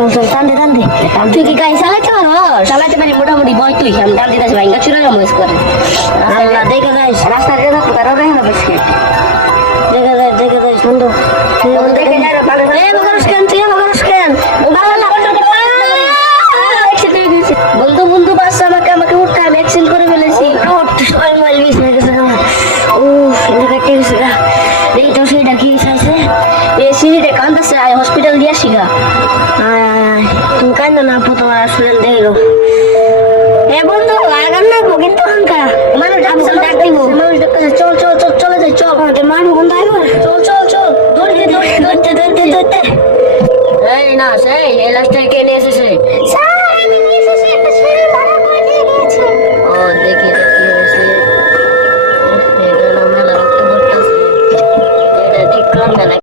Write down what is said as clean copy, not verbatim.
চল চল টানতে টানতে তুই কি গাড়ি চালাতে পারো? চালাতে পারি মোটামুটি বই তুই আমি টান দিতে ভাইঙ্গা চুরা মহিষ করে আল্লাহ দেখে যাইস রাস্তায় রেখা তো কারো রেখে না বেশি দেখে যাইস বন্ধু দেখে যাই পালে মগরস কেন তুই মগরস কেন বন্ধু বন্ধু বাস আমাকে উঠতে আমি অ্যাক্সিডেন্ট করে ফেলেছি সবাই মোবাইল মিস হয়ে গেছে আমার এটা কেটে গেছে গা দেখি তো সেটা কি চাইছে এই সিঁড়িতে কান্দাছে আয় হসপিটাল দিয়ে আসি গা আয় আয় আয় তুমি কান্দো না আপু তোমার আসলে দেখলো বন্ধু আগান না কিন্তু হাঙ্কা মানুষ ডাক দিব মানুষ দেখতেছে চল চল চল চলে যাই চল মানুষ বন্ধু আইবো